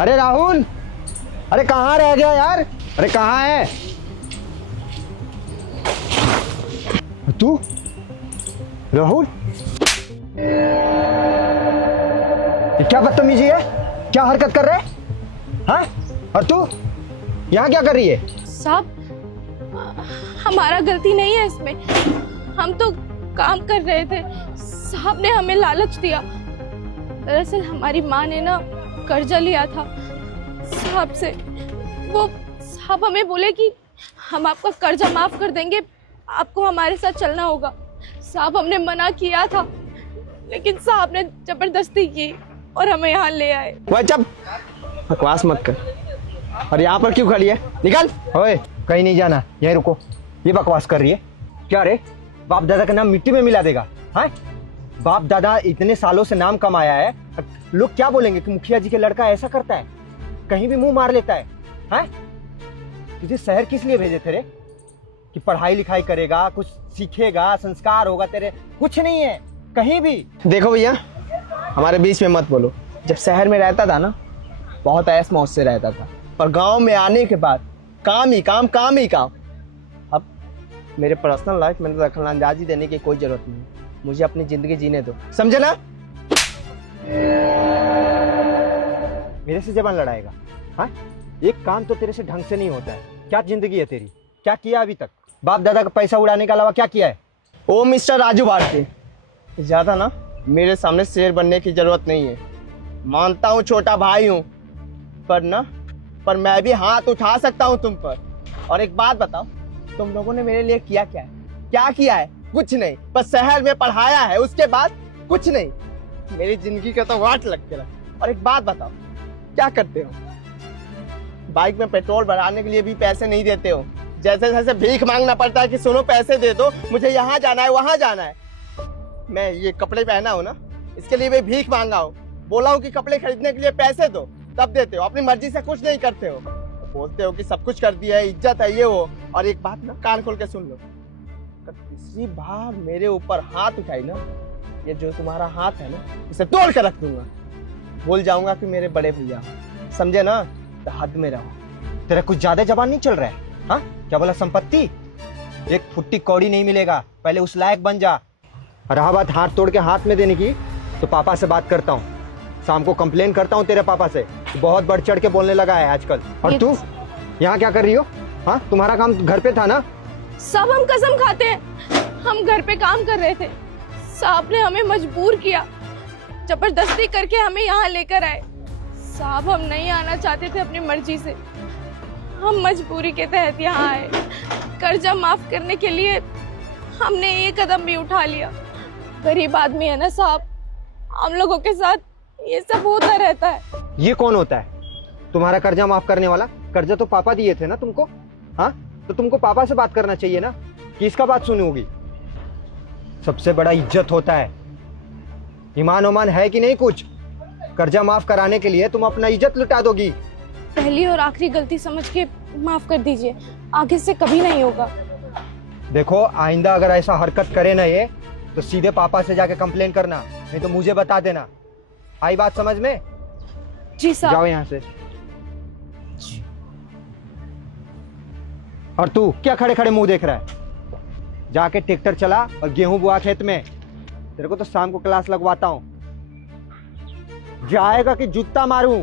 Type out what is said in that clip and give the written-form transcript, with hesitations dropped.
अरे राहुल, अरे कहाँ रह गया यार? अरे कहाँ है तू? राहुल, ये क्या बदतमीजी है? क्या हरकत कर रहे है? हाँ? और तू यहाँ क्या कर रही है? साहब, हमारा गलती नहीं है इसमें। हम तो काम कर रहे थे, साहब ने हमें लालच दिया। दरअसल हमारी माँ ने ना कर्जा लिया था साहब से। वो साहब हमें बोले कि हम आपका कर्जा माफ कर देंगे, आपको हमारे साथ चलना होगा। साहब हमने मना किया था, लेकिन साहब ने जबरदस्ती की और हमें यहाँ ले आए। वह जब बकवास मत कर। और यहाँ पर क्यों खड़ी है? निकल। ओए, कहीं नहीं जाना, यहीं रुको। ये बकवास कर रही है क्या? रे बाप दादा का नाम मिट्टी में मिला देगा? हाँ, बाप दादा इतने सालों से नाम कमाया है, लोग क्या बोलेंगे कि मुखिया जी के लड़का ऐसा करता है, कहीं भी मुंह मार लेता है। हाँ, तुझे शहर किस लिए भेजे थे रे? कि पढ़ाई लिखाई करेगा, कुछ सीखेगा, संस्कार होगा तेरे? कुछ नहीं है कहीं भी। देखो भैया, हमारे बीच में मत बोलो। जब शहर में रहता था ना, बहुत ऐश मौज से रहता था, पर गांव में आने के बाद काम ही काम, काम ही काम। अब मेरे पर्सनल लाइफ में दखलंदाजी देने की कोई जरूरत नहीं। मुझे अपनी जिंदगी जीने दो, समझे ना? मेरे से जबान लड़ाएगा? हाँ, एक काम तो तेरे से ढंग से नहीं होता है। क्या जिंदगी है तेरी? क्या किया अभी तक? बाप दादा का पैसा उड़ाने के अलावा क्या किया है? ओ मिस्टर राजू भारती, ज्यादा ना मेरे सामने शेर बनने की जरूरत नहीं है। मानता हूँ छोटा भाई हूँ, पर मैं भी हाथ उठा सकता हूँ तुम पर। और एक बात बताओ, तुम लोगों ने मेरे लिए किया क्या है? क्या किया है? कुछ नहीं। बस शहर में पढ़ाया है, उसके बाद कुछ नहीं। मेरी जिंदगी का तो वाट लग के रहा। और एक बात बताओ, क्या करते हो? बाइक में पेट्रोल भराने के लिए भी पैसे नहीं देते हो। जैसे जैसे भीख मांगना पड़ता है कि सुनो पैसे दे दो, मुझे यहाँ जाना है, वहां जाना है। मैं ये कपड़े पहना हूँ ना, इसके लिए भी भीख मांगा हूँ। बोला हूँ कि कपड़े खरीदने के लिए पैसे दो, तब देते हो। अपनी मर्जी से कुछ नहीं करते हो। बोलते हो कि सब कुछ कर दिया है, इज्जत है, ये वो। और एक बात ना, कान खोल के सुन लो, तीसरी बार मेरे ऊपर हाथ उठाई ना, ये जो तुम्हारा हाथ है ना, इसे तोड़ कर रख दूंगा। भूल जाऊंगा कि मेरे बड़े भैया, समझे ना? तो हद में रहो। तेरा कुछ ज्यादा जबान नहीं चल रहा है? हाँ, क्या बोला? संपत्ति एक फुट्टी कौड़ी नहीं मिलेगा, पहले उस लायक बन जा। रहा बात हाथ तोड़ के हाथ में देने की, तो पापा से बात करता हूँ, शाम को कंप्लेन करता हूँ तेरे पापा से। बहुत बढ़ चढ़ के बोलने लगा है आजकल। और तू यहाँ क्या कर रही हो? हाँ, तुम्हारा काम घर पे था ना? साहब, हम कसम खाते हैं, हम घर पे काम कर रहे थे। साहब ने हमें मजबूर किया, जबरदस्ती करके हमें यहाँ लेकर आए। साहब, हम नहीं आना चाहते थे अपनी मर्जी से, हम मजबूरी के तहत यहाँ आए। कर्जा माफ करने के लिए हमने ये कदम भी उठा लिया। गरीब आदमी है ना साहब, हम लोगों के साथ ये सब होता रहता है। ये कौन होता है तुम्हारा कर्जा माफ करने वाला? कर्जा तो पापा दिए थे ना तुमको। हाँ, तो तुमको पापा से बात करना चाहिए ना, कि इसका बात सुनी होगी। सबसे बड़ा इज्जत होता है, ईमान ओमान है कि नहीं कुछ? कर्जा माफ कराने के लिए तुम अपना इज्जत लुटा दोगी। पहली और आखिरी गलती समझ के माफ कर दीजिए, आगे से कभी नहीं होगा। देखो, आइंदा अगर ऐसा हरकत करे ना ये, तो सीधे पापा से जाके कंप्लेन करना, नहीं तो मुझे बता देना। आई बात समझ में? जी साहब। जाओ यहाँ से। और तू क्या खड़े खड़े मुंह देख रहा है? जाके ट्रैक्टर चला और गेहूं बुआ खेत में। तेरे को तो शाम को क्लास लगवाता हूं। जाएगा कि जूता मारूं?